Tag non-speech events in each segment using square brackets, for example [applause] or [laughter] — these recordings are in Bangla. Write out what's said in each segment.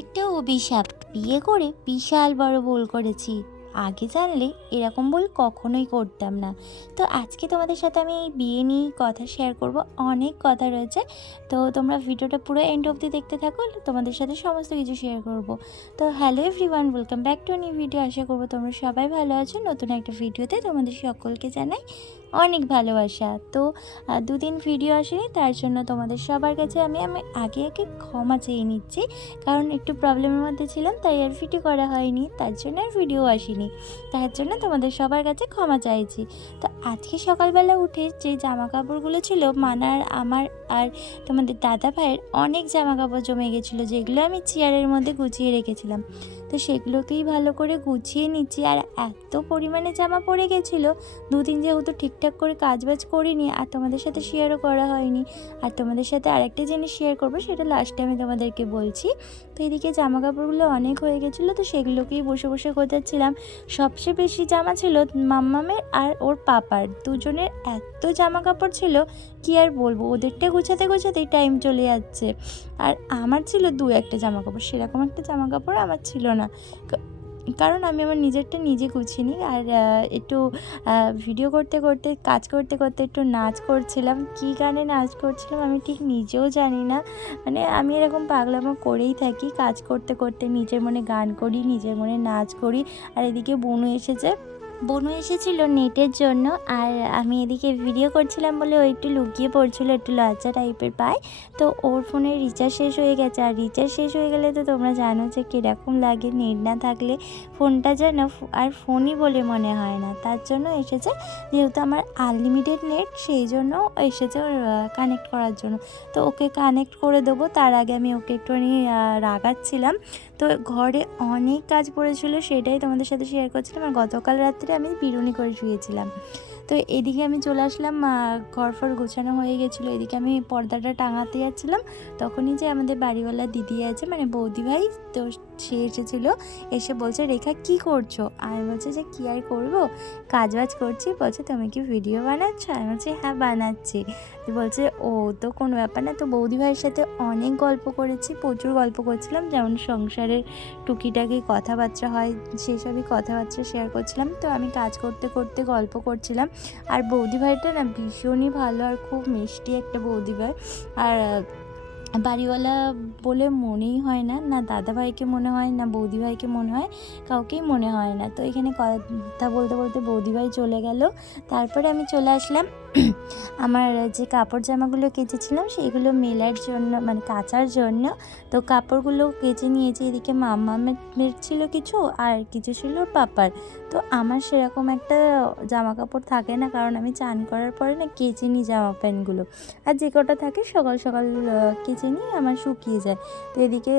একটা অভিশাপ। বিয়ে করে বিশাল বড় ভুল করেছি। আগে জানলে এরকম ভুল কখনোই করতাম না। তো আজকে তোমাদের সাথে আমি এই বিয়ে নিয়ে কথা শেয়ার করব। অনেক কথা রয়েছে। তো তোমরা ভিডিওটা পুরো এন্ড অবধি দেখতে থাকো। তোমাদের সাথে সমস্ত কিছু শেয়ার করব। তো hello everyone welcome back to new video আশা করব তোমরা সবাই ভালো আছো। নতুন একটা ভিডিওতে তোমাদের সকলকে জানাই অনেক ভালোবাসা। তো দুদিন ভিডিও আসেনি, তার জন্য তোমাদের সবার কাছে আমি আমি আগে আগে ক্ষমা চেয়ে নিচ্ছি। কারণ একটু প্রবলেমের মধ্যে ছিলাম, তাই আর ভিডিও করা হয়নি, তার জন্য আর ভিডিও আসেনি। তার জন্য তোমাদের সবার কাছে ক্ষমা চাইছি। তো, আজকে সকালবেলা উঠে যে জামা কাপড়গুলো ছিল মানার আমার আর তোমাদের দাদা ভাইয়ের অনেক জামা কাপড় জমে গেছিল, যেগুলো আমি চেয়ারের মধ্যে গুছিয়ে রেখেছিলাম। তো, সেগুলোকেই ভালো করে গুছিয়ে নিচ্ছি। আর এত পরিমাণে জামা পড়ে গেছিল, দুদিন যেহেতু ঠিকঠাক করে কাজবাজ করিনি আর তোমাদের সাথে শেয়ারও করা হয়নি। আর তোমাদের সাথে আরেকটা জিনিস শেয়ার করব, সেটা লাস্টে আমি তোমাদেরকে বলছি। তো এদিকে জামা কাপড়গুলো অনেক হয়ে গেছিল, তো সেগুলোকেই বসে বসে গোছাচ্ছিলাম। সবচেয়ে বেশি জামা ছিল মাম্মামের আর ওর পাপার। দুজনের এত জামা কাপড় ছিল, কি আর বলব? ওদেরটা গোছাতে গোছাতেই টাইম চলে যাচ্ছে। আর আমার ছিল দু একটা জামা কাপড় সেরকম একটা জামা কাপড় আমার ছিল না। কারণ আমি আমার নিজেরটা নিজে গুছিয়ে নিই আর একটু ভিডিও করতে করতে, কাজ করতে করতে একটু নাচ করছিলাম। কী গানে নাচ করছিলাম আমি ঠিক নিজেও জানি না। মানে আমি এরকম পাগলামো করেই থাকি। কাজ করতে করতে নিজের মনে গান করি, নিজের মনে নাচ করি। আর এদিকে বনু এসেছে। বনু এসেছিল নেটের জন্য আর আমি এদিকে ভিডিও করছিলাম বলে ও একটু লুকিয়ে পড়ছিল, একটু লজ্জা টাইপের পায়। তো ওর ফোনে রিচার্জ শেষ হয়ে গেছে আর রিচার্জ শেষ হয়ে গেলে তো তোমরা জানো যে কীরকম লাগে নেট না থাকলে ফোনটা যেন আর ফোনই বলে মনে হয় না। তার জন্য এসেছে যেহেতু আমার আনলিমিটেড নেট সেই জন্য এসেছে ওর কানেক্ট করার জন্য। তো ওকে কানেক্ট করে দেবো, তার আগে আমি ওকে একটুখানি রাগাচ্ছিলাম। তো ঘরে অনেক কাজ পড়েছিল, সেটাই তোমাদের সাথে শেয়ার করছিলাম। আর গতকাল রাত্রে আমি বিরুনি করে শুয়েছিলাম। তো এদিকে আমি চলে আসলাম ঘর ফর গোছানো হয়ে গেছিল। এদিকে আমি পর্দাটা টাঙাতে যাচ্ছিলাম। তখনই যে আমাদের বাড়িওয়ালা দিদি আছে মানে বৌদি ভাই, তো সে এসেছিল। এসে বলছে, রেখা, কি করছ? আমি বলছে যে, কী আর করব? কাজ বাজ করছি। বলছে, তুমি কি ভিডিও বানাচ্ছ? আমি বলছি হ্যাঁ বানাচ্ছি। বলছে, ও, তো কোনো ব্যাপার না। তো বৌদি ভাইয়ের সাথে অনেক গল্প করেছি, প্রচুর গল্প করছিলাম। যেমন সংসারের টুকিটাকি কথাবার্তা হয় সেসবই কথাবার্তা শেয়ার করছিলাম। তো আমি কাজ করতে করতে গল্প করছিলাম। আর বৌদি ভাইটা না ভীষণই ভালো আর খুব মিষ্টি একটা বৌদি ভাই। আর বাড়িওয়ালা বলে মনেই হয় না না দাদা ভাইকে মনে হয় না বৌদি ভাইকে মনে হয় কাউকেই মনে হয় না। তো এখানে কথা বলতে বলতে বৌদি ভাই চলে গেল। তারপরে আমি চলে আসলাম। [clears throat] আমার যে কাপড় জামাগুলো কেচেছিলাম সেগুলো মেলার জন্য মানে কাচার জন্য। তো কাপড়গুলো কেচে নিয়েছি এদিকে মামামের ছিল কিছু আর কিছু ছিল পাপার। তো আমার সেরকম একটা জামা কাপড় থাকে না কারণ আমি চান করার পরে না কেচে নিই জামা প্যান্টগুলো। আর যে কটা থাকে সকাল সকাল আহ, কেচে নিই আমার শুকিয়ে যায়। তো এদিকে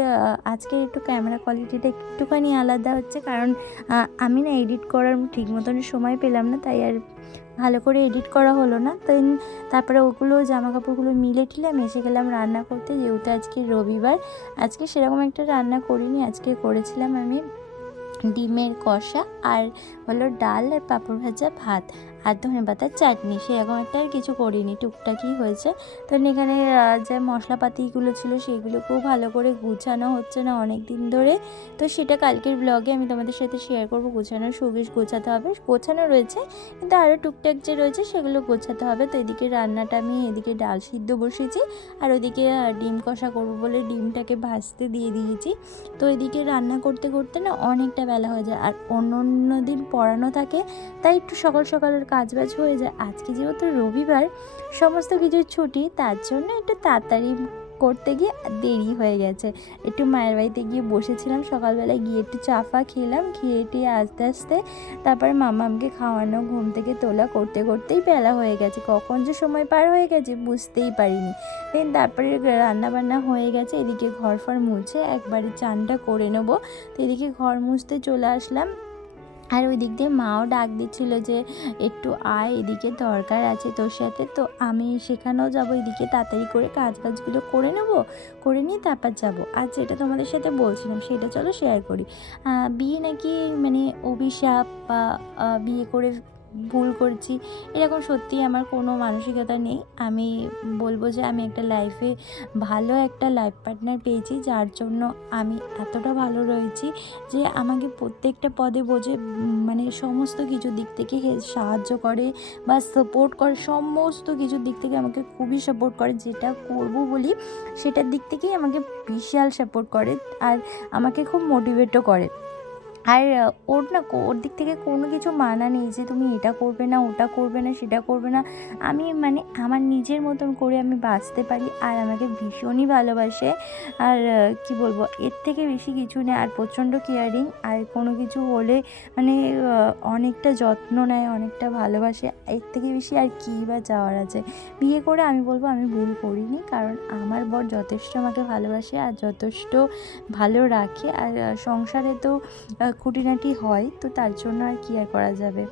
আজকে একটু ক্যামেরা কোয়ালিটিটা একটুখানি আলাদা হচ্ছে, কারণ আমি না এডিট করার ঠিক মতন সময় পেলাম না, তাই আর ভালো করে এডিট করা হলো না। তো তারপরে ওগুলো জামা কাপড়গুলো মিলে টিলে আমি এসে গেলাম রান্না করতে, যেহেতু আজকে রবিবার। আজকে সেরকম একটা রান্না করিনি, আজকে করেছিলাম আমি ডিমের কষা আর হলো ডাল আর পাঁপড় ভাজা ভাত। আর ধনে পাতার চাটনি। সেরকম একটা আর কিছু করিনি। টুকটাকই হয়েছে। তো এখানে যে মশলাপাতিগুলো ছিল, সেগুলোকেও ভালো করে গুছানো হচ্ছে না অনেক দিন ধরে। তো সেটা কালকের ব্লগে আমি তোমাদের সাথে শেয়ার করব। গোছানো সুগেশ গোছাতে হবে। গোছানো রয়েছে। কিন্তু আরও টুকটাক যে রয়েছে, সেগুলো গোছাতে হবে। তো এদিকে রান্নাটা আমি এদিকে ডাল সিদ্ধ বসিয়েছি। আর ওদিকে ডিম কষা করব বলে ডিমটাকে ভাজতে দিয়ে দিয়েছি। তো এদিকে রান্না করতে করতে না অনেকটা বেলা হয়ে যায়। আর অন্য অন্য দিন পড়ানো থাকে, তাই একটু সকাল সকালের কাজবাজ হয়ে যায়। আজকে যেহেতু রবিবার, সমস্ত কিছু ছুটি, তার জন্য একটু তাড়াতাড়ি করতে গিয়ে দেরি হয়ে গেছে। একটু মায়ের বাড়িতে গিয়ে বসেছিলাম, সকালবেলায় গিয়ে একটু চা ফা খেলাম, খেয়ে টেয়ে আস্তে আস্তে তারপরে মামামকে খাওয়ানো, ঘুম থেকে তোলা করতে করতেই বেলা হয়ে গেছে। কখন যে সময় পার হয়ে গেছে বুঝতেই পারিনি। দেন তারপরে রান্না বান্না হয়ে গেছে, এদিকে ঘর ফর মুছে একবারে চানটা করে নেব। তো এদিকে ঘর মুছতে চলে আসলাম। আর ওই দিক দিয়ে মাও ডাক দিচ্ছিল যে, একটু আয়, এদিকে দরকার আছে তোর সাথে, তো আমি সেখানেও যাব, এদিকে তাড়াতাড়ি করে কাজ বাজগুলো করে নেব, করে নিয়ে তারপর যাব। আর যেটা তোমাদের সাথে বলছিলাম, সেটা চলো শেয়ার করি। বিয়ে নাকি মানে অভিশাপ বা বিয়ে করে ভুল করছি। এরকম সত্যি আমার কোনো মানসিকতা নেই। আমি বলব যে আমি একটা লাইফে ভালো একটা লাইফ পার্টনার পেয়েছি, যার জন্য আমি এতটা ভালো রয়েছি যে আমাকে প্রত্যেকটা পদে বোঝে মানে সমস্ত কিছু দিক থেকে সাহায্য করে বা সাপোর্ট করে, সমস্ত কিছুর দিক থেকে আমাকে খুবই সাপোর্ট করে। যেটা করব বলি, সেটার দিক থেকেই আমাকে বিশাল সাপোর্ট করে আর আমাকে খুব মোটিভেটও করে। আর ওর না ওর দিক থেকে কোনো কিছু মানা নেই যে তুমি এটা করবে না, ওটা করবে না, সেটা করবে না। আমি মানে আমার নিজের মতন করে আমি বাঁচতে পারি আর আমাকে ভীষণই ভালোবাসে। আর কি বলব, এর থেকে বেশি কিছু নেই। আর প্রচণ্ড কেয়ারিং আর কোনো কিছু হলে মানে অনেকটা যত্ন নেয়, অনেকটা ভালোবাসে। এর থেকে বেশি আর কী বা যাওয়ার আছে? বিয়ে করে আমি বলব আমি ভুল করিনি, কারণ আমার বর যথেষ্ট আমাকে ভালোবাসে আর যথেষ্ট ভালো রাখে। আর সংসারে তো খুঁটিনাটি হয় তো তার জন্য আর কি আর করা যাবে?